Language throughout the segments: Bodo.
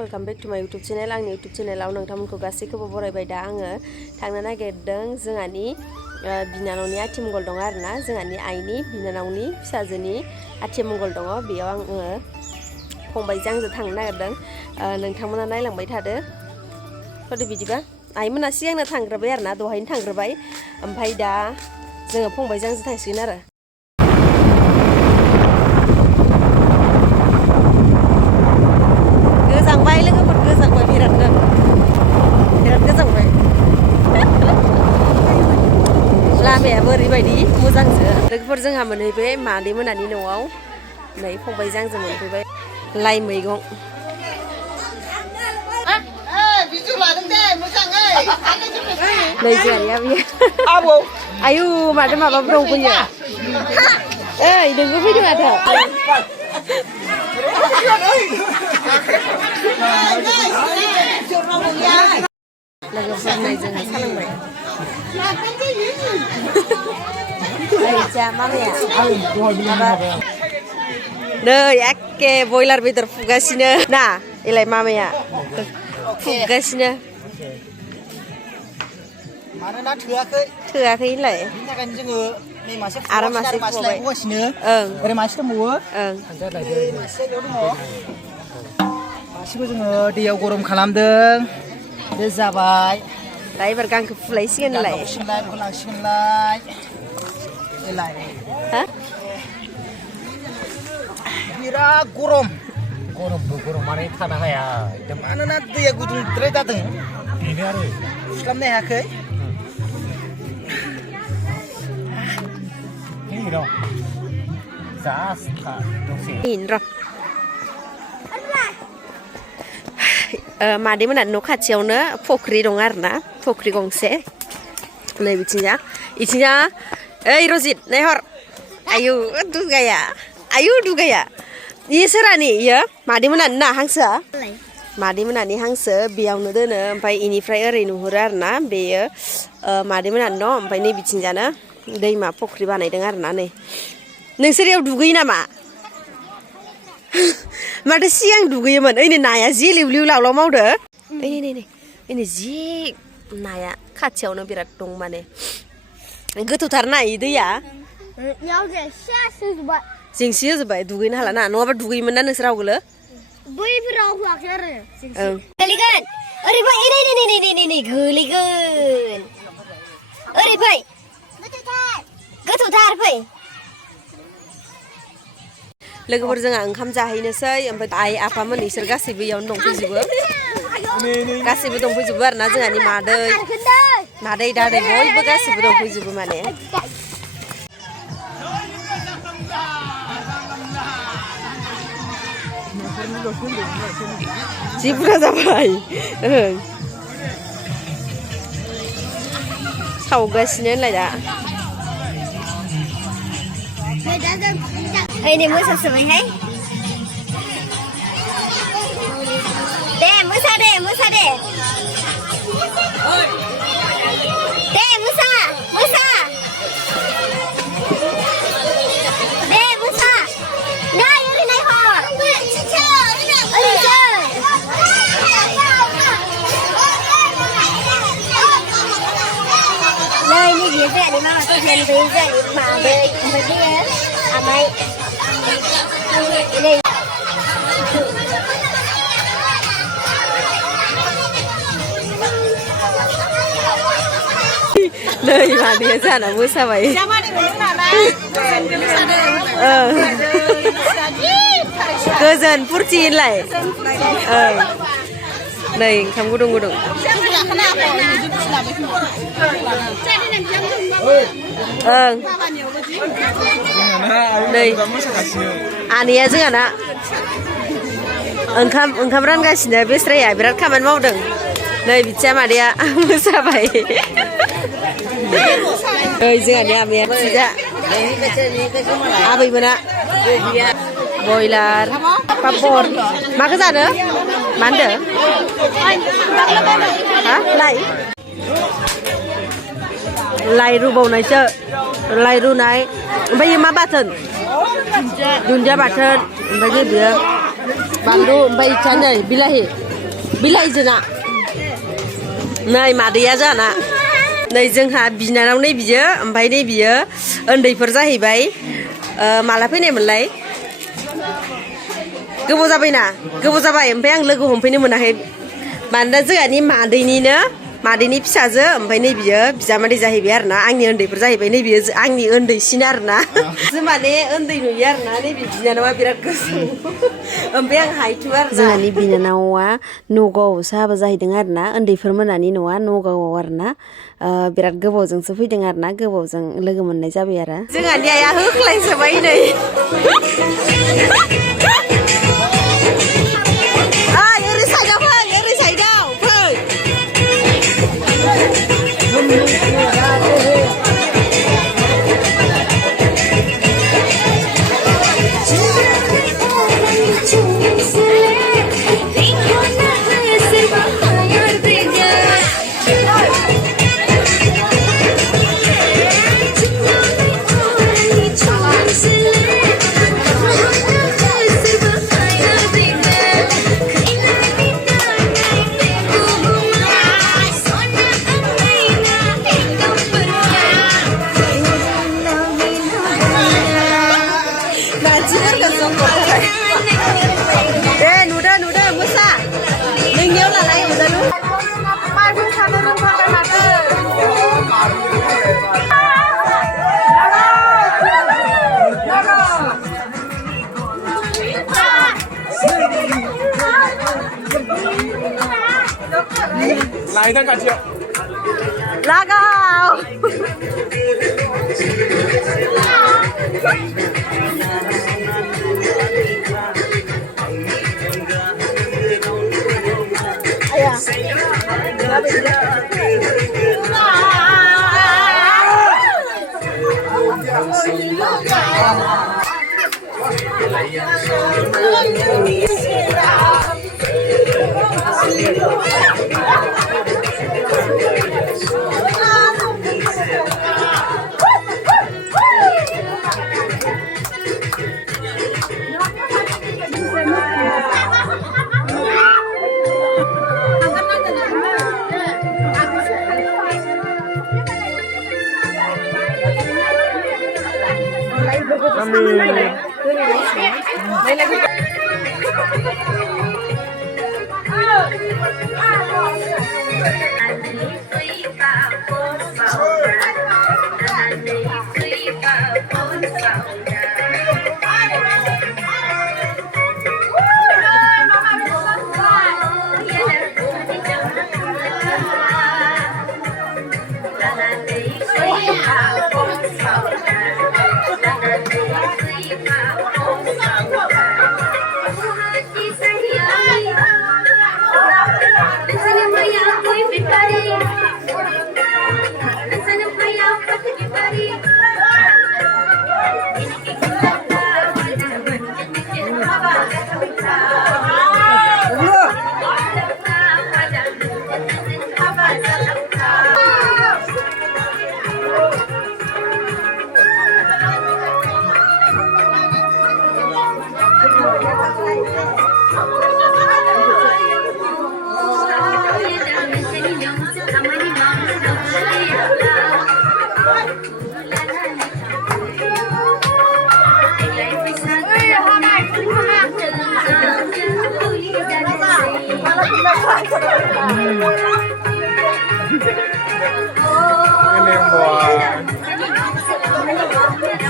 वेलकाम बैक टू माय यूट्यूब चैनल आंनि यूट्यूब चैनलाव नोंथांमोनखौ गासैखौबो बरायबाय दा आङो थांनो नागिरदों जोंहानि बिनानावनि आथिमंगल दं आरोना जोंहानि आइनि बिनानावनि फिसाजोनि आथिमंगल दङ बेयाव आङो फंबायजों आंजों थांनो नागिरदों नोंथांमोना नायलांबाय थादो फदो बिदिबा आइमोना सिगांनो थांग्रोबाय आरोना दहायनो थांग्रोबाय ओमफ्राय दा जोङो फंबायजों आंजों थांसिगोन आरो गोजांबाय लोगोफोर गोजांबाय बिराद गोजांबाय लामायाबो ओरैबायदि मोजांसो लोगोफोर जोंहा मोनहैबाय मादै मोनानि न'आव नै फंबायजों आंजों मोनफैबाय लाइ मैगं नै जोंहानिया बेयो आयु माथो माबाबो दंफैयो ओइ नोंबो फैदों माथो लोगोफोर नै जोङो सालांबाय मामाया नै एखे बयलार बेदर फुगासिनो ना एलाय मामाया फुगासिनो मानोना थोआखै होनलाय आरो मासे फुबाय ओरै मासे दंबावो मासेखौ जोङो दैयाव गरम खालामदों बे जाबाय दा एबार गांखौ फुलायसिगोन लाय बिराद गरमानो थानो हाया मानोना दैया गुदुंद्राय जादों बेनो आरो फुस्लाबनो हायाखै मादै मोनानि न' खाथियावनो फख्रि दं आरोना फख्रि गंसे नै बिथिंजा ओइ रजित नायहर आयु दुगाया इयो सोरानि इयो मादै मोनानि ना हांसोआ मादै मोनानि हांसो बेयावनो दोनो ओमफ्राय इनिफ्राय ओरै नुहुरो आरोना बेयो मादै मोनानि न' ओमफ्राय नै बिथिंजानो दैमा फख्रि बानायदों आरोना नै नोंसोर इयाव दुगैयो नामा माथो सिगां दुगैयोमोन ओइनै नाया जि लिवलिव लावलाव मावदो ओइनै जि नाया खाथियावनो बिराद दं माने गोथौथार ना इ दैया जेंसि होजोब्बाय दुगैनो हाला ना नङाबा दुगैयोमोन ना नोंसोर आवगोलो बैफोराव होआखै आरो गोलैगोन ओरै फै नै गोलैगोन ओरै फै गोथौथार फै लोगोफोर जोंहा ओंखाम जाहैनोसै ओमफ्राय आइ आफामोन इसोर गासैबो इयावनो दंफैजोबो गासैबो दंफैजोबो आरोना जोंहानि मादै दादै बयबो गासैबो दंफैजोबो माने जि बुरजा जाबाय सावगासिनो होनलाय दा ओइनै मोसासोबायहाय दे मोसा दे मोसा नै ओरै नायहर नै बियो जोंहानि मामाखौ जेन बै जोंहानि मादै ओमफ्राय बेयो आमाइ नै मादैया जाना मोसाबाय गोजोन फुरथि होनलाय नै ओंखाम गुदुं नै आनैया जोंहाना ओंखाम रानगासिनो बेस्राया बिराद खामानि मावदों नै बिथिया मादैया मोसाबाय ओइ जोंहानि आमाया बिजा आबैमोना बयलार पापर माखौ जानो मा होनदो लाइ रुबावनायसो लाइ रुनाय ओमफ्राय मा बाथोन दुन्दिया बाथोन ओमफ्य बेयो बानलु ओमफ्य इच्छा नै बिलाहि बिलाइजोना नै मादैया जाना नै जोंहा बिनानाव नै बियो ओमफ्राय नै बियो उन्दैफोर जाहैबाय माला फैनायमोनलाय गोबाव जाबायना गोबाव जाबाय ओमफ्राय आं लोगो हमफैनो मोनाखै मानोना जोंहानि मादैनि फिसाजो ओमफ्राय नै बियो बिजामादै जाहैबाय आरोना आंनि उन्दैफोर जाहैबाय नै बियो आंनि उन्दैसिन आरोना जों माने उन्दै नुयो आरोना नैबे बिनानावा बिराद गोसो ओमफ्राय आं हायथु आरो जोंहानि बिनानावा नगावआवसो हाबा जाहैदों आरोना उन्दैफोर मोनानि न'आ नगावआव आरोना बिराद गोबावजोंसो फैदों आरोना गोबावजों लोगो मोननाय जाबाय आरो जोंहानि आइया होख्लायसोबाय नै Lain kan dia. Lagaw. Ayah.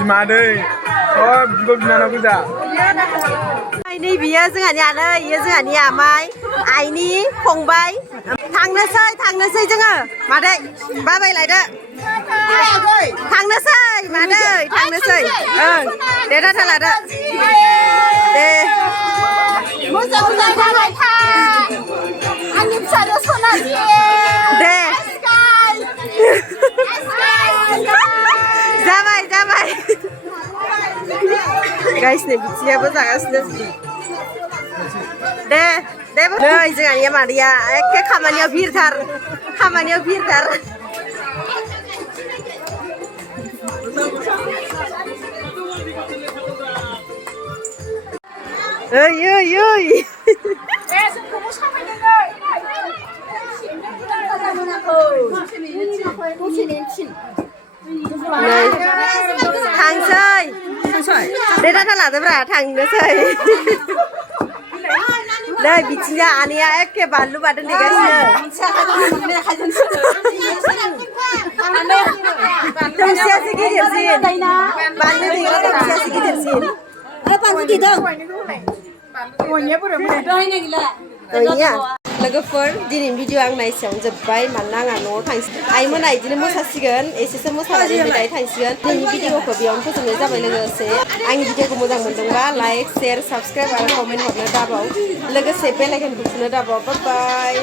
Gimana? Oh, juga gimana bisa? Ini biya जोंहानि आनै इयो जोंहानि आमाइ आइनि फंबाय थांनोसै जोङो मादै बाबाय लायदो थांनोसै मादै थांनोसै ओं दे दाथा लादो दे मोजां थाबाय था आंनि फिसाजो सनाथि दे जाबाय गाइस नै बिथियाबो जागासिनो दे नै जोंहानिया मादैया एखे खामानियाव भिरथार ओइ नै थांसै दे डाटा लादोब्रा थांनोसै नै बिथिंजा आनैया एखे बानलु बाथोन देगासिनो थोंसेयासो गिदिरसिन बानलु देग्रा थोंसेयासो गिदिरसिन बानलु देदों गैया लोगोफोर दिनैनि भिडिअ आंना एसेयावनो जोब्बाय मानोना आंहा न'आव थांसै आइमोना बिदिनो मोसासिगोन एसेसो मोसानानै दायो थांसिगोन दिनैनि भिडिअखौ बेयावनो फोजोबनाय जाबाय लोगोसे आंनि भिडिअखौ मोजां मोनदोंबा लाइक शेयार साबस्क्राइब आरो कमेन्ट हरनो दाबाव लोगोसे बेल आइकनखौ थुनो दाबाव बाय बाय